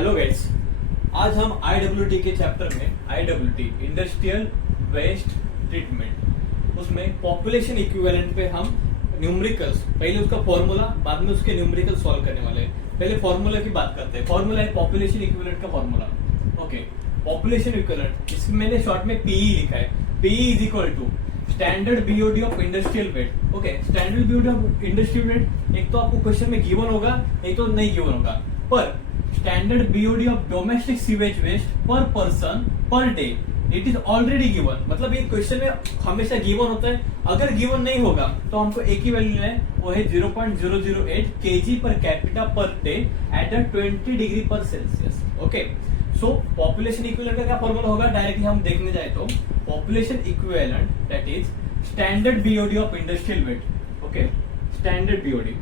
Hello guys, आज हम IWT के चैप्टर में आईडब्ल्यूटी इंडस्ट्रियल वेस्ट ट्रीटमेंट उसमें पॉपुलेशन इक्विवेलेंट पे हम न्यूमेरिकल्स, पहले उसका फॉर्मूला बाद में उसके न्यूमेरिकल सॉल्व करने वाले हैं। पहले फॉर्मूला की बात करते हैं। फॉर्मूला है पॉपुलेशन इक्विवेलेंट का फॉर्मूला। ओके, पॉपुलेशन इक्विवेलेंट इसमें मैंने शॉर्ट में पीई लिखा है। PE is equal to standard BOD of industrial wait. Okay, standard BOD of industrial waste एक तो आपको क्वेश्चन में गिवन होगा, एक तो नहीं गिवन होगा, पर standard BOD of domestic sewage waste per person per day it is already given. मतलब ये क्वेश्चन में हमेशा गिवन होता है। अगर गिवन नहीं होगा तो हमको एक ही वैल्यू है, वो है 0.008 KG per capita per day at 20 degree per Celsius. Okay, so population equivalent का क्या फॉर्मूला होगा, डायरेक्टली हम देखने जाए तो population equivalent that is standard BOD of industrial wait. Okay, standard BOD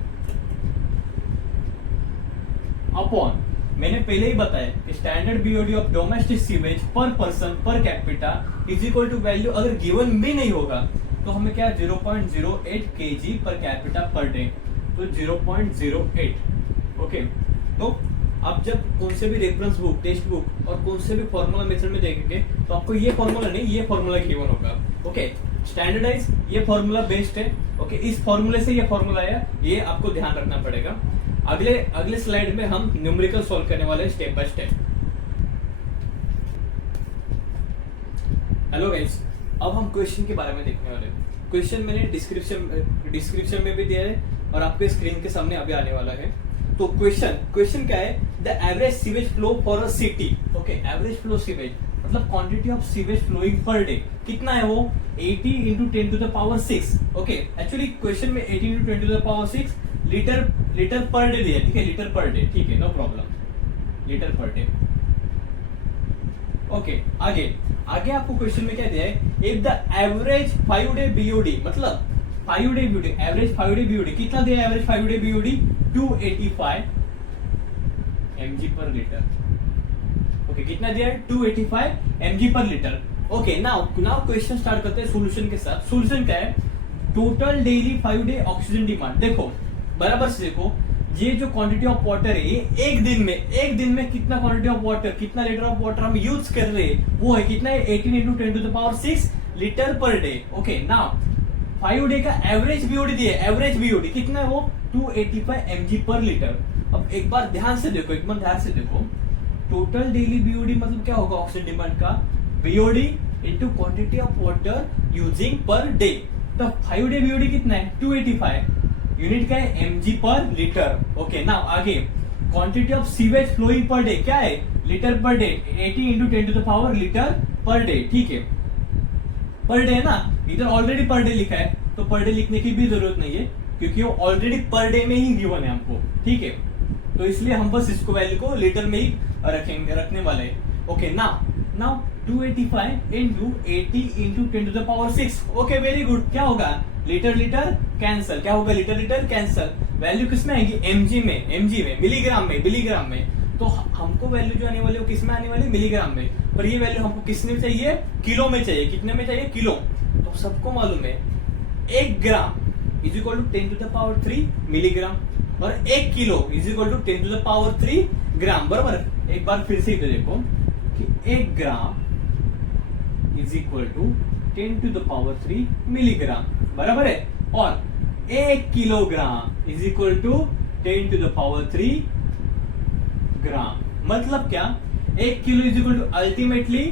upon, मैंने पहले ही बताया कि standard BOD of domestic sewage per person per capita is equal to value अगर गिवन भी नहीं होगा तो हमें क्या 0.08 KG per capita per day, तो 0.08। ओके, तो आप जब कौन से भी रेफरेंस बुक, टेक्स्ट बुक और कौन से भी फॉर्मूला मेथड में देखेंगे तो आपको ये फॉर्मूला नहीं, ये फॉर्मूला गिवन होगा। ओके, स्टैंडर्डाइज ये फॉर्मूला बेस्ड है। ओके, इस फॉर्मूले से ये फॉर्मूला है, ये आपको ध्यान रखना पड़ेगा। अगले स्लाइड में हम न्यूमेरिकल सॉल्व करने वाले हैं step by step. Hello guys, अब हम क्वेश्चन के बारे में देखने वाले हैं। क्वेश्चन मैंने डिस्क्रिप्शन में भी दिया है और आपके स्क्रीन के सामने अभी आने वाला है। तो क्वेश्चन क्या है, the average sewage flow for a city. Okay, average flow sewage मतलब quantity of sewage flowing per day कितना है, वो 80 into 10 to the power 6। Okay, actually question में 80 into 10 to the power 6 litre per day दिया है। ठीक है, litre per day, ठीक है, no problem, litre per day. Okay, आगे आपको क्वेश्चन में क्या दिया है, if the average 5 day BOD, मतलब 5 day BOD, average 5 day BOD कितना दिया है, average 5 day BOD 285 mg per litre. Okay, कितना दिया है, 285 mg per litre. Okay, now question start करते हैं सॉल्यूशन के साथ। सॉल्यूशन क्या है, total daily 5 day oxygen demand. देखो बराबर से देखो, ये जो क्वांटिटी ऑफ वाटर है ये एक दिन में कितना क्वांटिटी ऑफ वाटर, कितना लीटर ऑफ वाटर हम यूज कर रहे हैं, वो है कितना है 18 into 10 to the power 6 litre per day. Okay, now 5 day का एवरेज बीओडी दिया है। एवरेज बीओडी कितना है, वो 285 mg पर लीटर। अब एक बार ध्यान से देखो, टोटल डेली बीओडी मतलब क्या होगा, ऑक्सीजन डिमांड का BOD into quantity of water using per day. तो 5 डे बीओडी कितना है, 285, यूनिट क्या है, mg per litre. Okay, now आगे quantity of sewage flowing per day क्या है, litre per day, 80 into 10 to the power litre per day. ठीक है, पर डे ना, इधर ऑलरेडी पर डे लिखा है तो पर डे लिखने की भी जरूरत नहीं है क्योंकि वो ऑलरेडी पर डे में ही गिवन है हमको। ठीक है, तो इसलिए हम बस इसको वैल्यू को लीटर में ही रखने वाले हैं। Okay, now 285 into 80 into 10 to the power 6। Okay, very good, क्या होगा, लीटर कैंसल, क्या होगा, लीटर कैंसल, वैल्यू किसमें आएगी, mg में, मिलीग्राम में। तो हमको वैल्यू जो आने वाली है वो किसमें आने वाली है, मिलीग्राम में, पर ये वैल्यू हमको किसमें चाहिए, किलो में चाहिए। कितने में चाहिए, किलो। तो सबको मालूम है 1 gram is equal to 10 to the power 3 milligram और 1 kilo is equal to 10 to the power 3 gram. बराबर, एक बार फिर से इधर देखो कि 1 gram is equal to 10 to the power 3 milligram, बराबर है, और 1 kilogram is equal to 10 to the power 3 gram. मतलब क्या, 1 kilo is equal to ultimately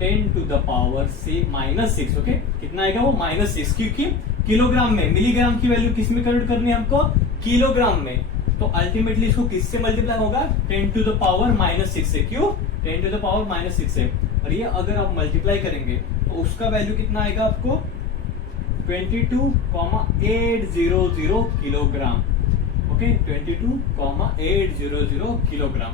10 to the power से -6। ओके, कितना आएगा वो, -6, क्योंकि किलोग्राम में, मिलीग्राम की वैल्यू किस में कन्वर्ट करनी है हमको, किलोग्राम में। तो अल्टीमेटली इसको किससे मल्टीप्लाई होगा, 10 टू द पावर -6 से। क्यों, 10 टू द पावर -6 से। और ये अगर आप मल्टीप्लाई करेंगे तो उसका वैल्यू कितना आएगा आपको, 22,800 किलोग्राम। Okay, 22,800 kilogram.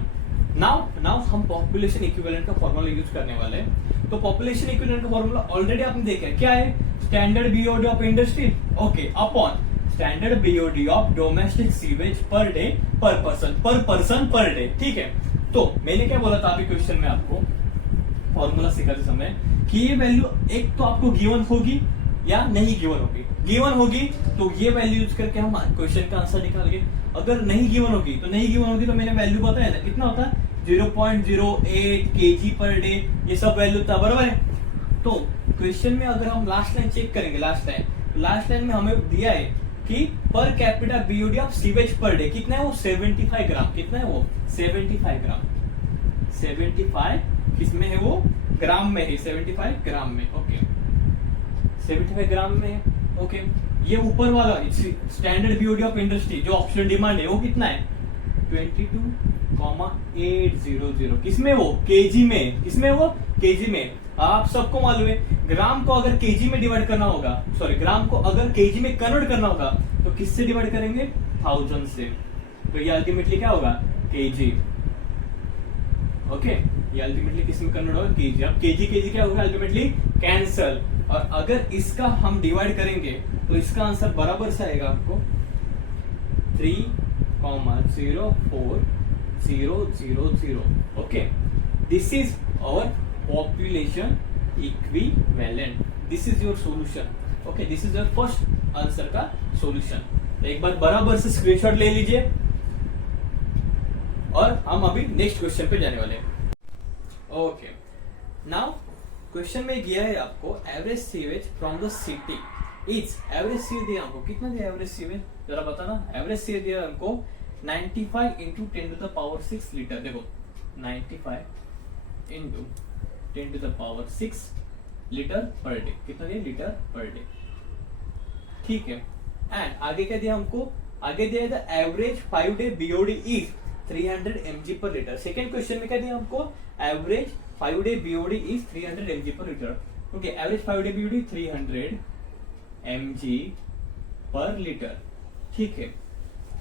नाउ हम पॉपुलेशन इक्विवेलेंट का फॉर्मूला यूज करने वाले हैं। तो पॉपुलेशन इक्विवेलेंट का फॉर्मूला ऑलरेडी आपने देखा है, क्या है, standard BOD of industry, okay, upon standard BOD of domestic sewage per day पर पर्सन पर डे। ठीक है, तो मैंने क्या बोला था अभी क्वेश्चन में आपको फॉर्मूला सिखाते समय कि ये वैल्यू एक तो आपको गिवन होगी या नहीं गिवन होगी तो ये वैल्यू यूज करके हम क्वेश्चन का आंसर निकालेंगे। अगर नहीं गिवन होगी तो मैंने वैल्यू बताया था, कितना होता है 0.08 केजी पर डे, ये सब वैल्यू था, बराबर है। तो क्वेश्चन में अगर हम लास्ट लाइन चेक करेंगे, लास्ट लाइन में हमें दिया है कि per capita BOD of sewage पर डे कितना है, वो 75 ग्राम। कितना है वो? 75 ग्राम। 75 किसमें है वो? ग्राम में है, 75 ग्राम में। ओके, 75 ग्राम में है। ओके, ये ऊपर वाला स्टैंडर्ड बीओडी ऑफ इंडस्ट्री जो ऑप्शन डिमांड है वो कितना है? 22,800। किसमें वो? केजी में। किसमें वो? केजी में। आप सबको मालूम है ग्राम को अगर केजी में डिवाइड करना होगा, सॉरी ग्राम को अगर केजी में कन्वर्ट करना होगा तो किससे डिवाइड करेंगे? 1000 से। तो ये अल्टीमेटली क्या होगा? केजी। ओके, ये अल्टीमेटली किस में कन्वर्ट होगा? केजी। अब केजी क्या होगा? Ultimately cancel. और अगर इसका हम डिवाइड करेंगे तो इसका आंसर बराबर से आएगा आपको 3,04,000। Okay, this is our population equivalent. This is your solution. Okay, this is your first answer का सॉल्यूशन। तो एक बार बराबर से स्क्रीनशॉट ले लीजिए और हम अभी नेक्स्ट क्वेश्चन पे जाने वाले हैं। ओके, नाउ क्वेश्चन में दिया है आपको average sewage from the city is. Average sewage दिया हमको, कितना दिया एवरेज सीवेज जरा बताना। एवरेज सीवेज दिया हमको 95 इंटू 10⁻6 लीटर। देखो 95 इंटू 10⁻6 लीटर पर डे। कितना दिया? Litre per day. ठीक है, एंड आगे क्या दिया हमको? आगे दिया the average 5 day BOD is 300 mg per litre. Second question में क्या दिया हमको? Average 5 day BOD is 300 mg per litre. Okay, average 5 day BOD 300 mg per litre. ठीक है,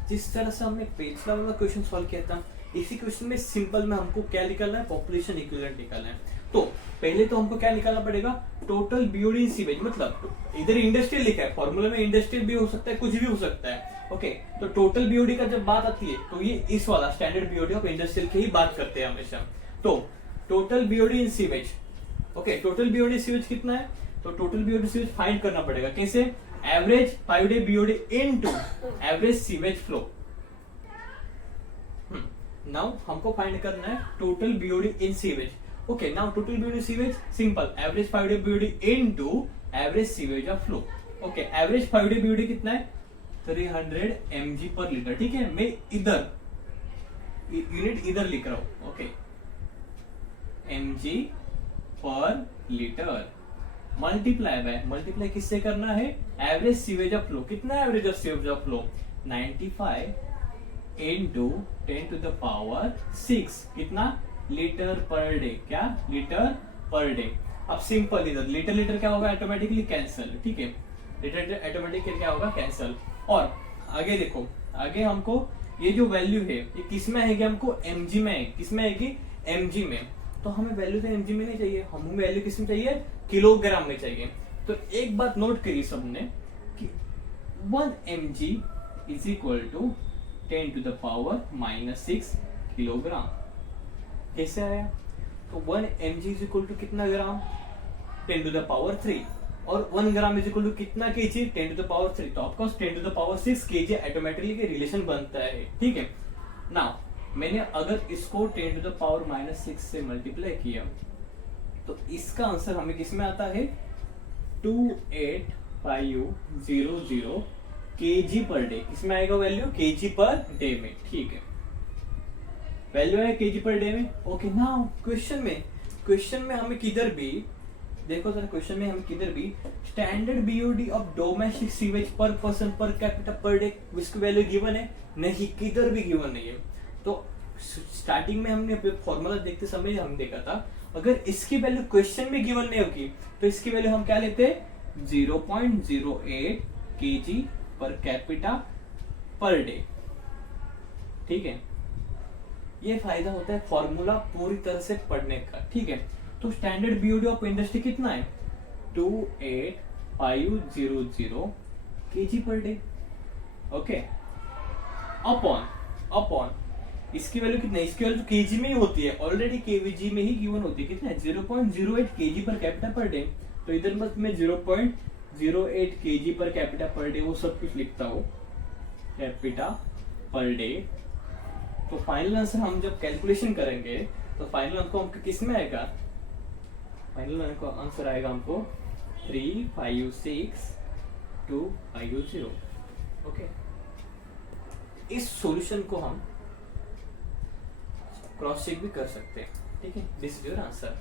जिस तरह से हमने पिछला वाला क्वेश्चन सॉल्व किया था, इसी क्वेश्चन में सिंपल में हमको क्या निकालना है? पॉपुलेशन इक्विवेलेंट निकालना है। तो पहले तो हमको क्या निकालना पड़ेगा? टोटल बीओडी इन सीवेज। मतलब इधर इंडस्ट्रियल लिखा है, फॉर्मूला में इंडस्ट्रियल भी हो सकता है, कुछ भी हो सकता है। ओके, तो टोटल बीओडी का जब बात आती है तो ये इस वाला स्टैंडर्ड बीओडी ऑफ इंडस्ट्रियल की ही बात करते हैं हमेशा। तो टोटल बीओडी इन sewage. Okay, total BOD sewage कितना है? तो टोटल बीओडी सीवेज फाइंड करना पड़ेगा। कैसे? Average 5 day BOD into average sewage flow. Now हमको फाइंड करना है total BOD in sewage. Okay, now total BOD sewage simple, average 5 day BOD into average sewage of flow. Okay, average 5 day BOD कितना है? 300 mg per litre. ठीक है, मैं इधर unit इधर लिख रहा हूं। Okay, mg per litre multiply किससे करना है? Average sewage of flow. कितना average of sewage of flow? 95 into 10⁻6। कितना? Litre per day. क्या? Litre per day. अब सिंपल इधर लीटर क्या होगा? Automatically cancel. ठीक है, लीटर ऑटोमेटिकली क्या होगा? कैंसल। और आगे देखो, आगे हमको ये जो वैल्यू है ये किस में आएगी? हमको mg में है। किस में आएगी? mg में। तो हमें वैल्यू तो mg में नहीं चाहिए, हमें वैल्यू किस में चाहिए? किलोग्राम में चाहिए। तो एक बात नोट करिए सबने कि 1 mg is equal to 10⁻⁻6 kilogram. कैसे आया? तो 1 mg इज इक्वल टू कितना ग्राम? 10⁻3। और 1 ग्राम इज इक्वल टू कितना केजी? 10⁻3। तो ऑफकोर्स 10⁻6 केजी ऑटोमेटिकली के रिलेशन बनता है। ठीक है, नाउ मैंने अगर इसको 10⁻6 से मल्टीप्लाई किया तो इसका आंसर हमें किस में आता है? 28,500 केजी पर डे। किसमें आएगा वैल्यू? केजी पर डे में। ठीक है, वैल्यू है केजी पर डे में। ओके, नाउ क्वेश्चन में हमें किधर भी देखो सर, क्वेश्चन में हम किधर भी standard BOD of domestic sewage per person per capita per day इसकी वैल्यू गिवन है? नहीं, किधर भी गिवन नहीं है। तो स्टार्टिंग में हमने फॉर्मूला देखते समय हम देखा था, अगर इसकी वैल्यू क्वेश्चन में गिवन नहीं होगी तो इसकी वैल्यू हम क्या लेते हैं? 0.08 KG per capita per day. ठीक है, ये फायदा होता है फॉर्मूला पूरी तरह से पढ़ने का। ठीक है, तो स्टैंडर्ड बीओडी ऑफ इंडस्ट्री कितना है? 28,500 केजी पर डे। ओके, अपॉन इसकी वैल्यू कितना है? इसकी वैल्यू केजी में ही होती है, ऑलरेडी केवीजी में ही गिवन होती है। कितना है? 0.08 KG per capita per day. तो इधर बस मैं 0.08 KG per capita per day वो सब कुछ लिखता हूँ, कैपिटा पर डे तो फाइनल आंसर हम जब कैलकुलेशन करेंगे तो फाइनल आंसर हमको किस में आएगा, फाइनल आंसर आएगा हमको 356250। ओके, इस सॉल्यूशन को हम क्रॉस चेक भी कर सकते हैं। ठीक है, दिस इज योर आंसर।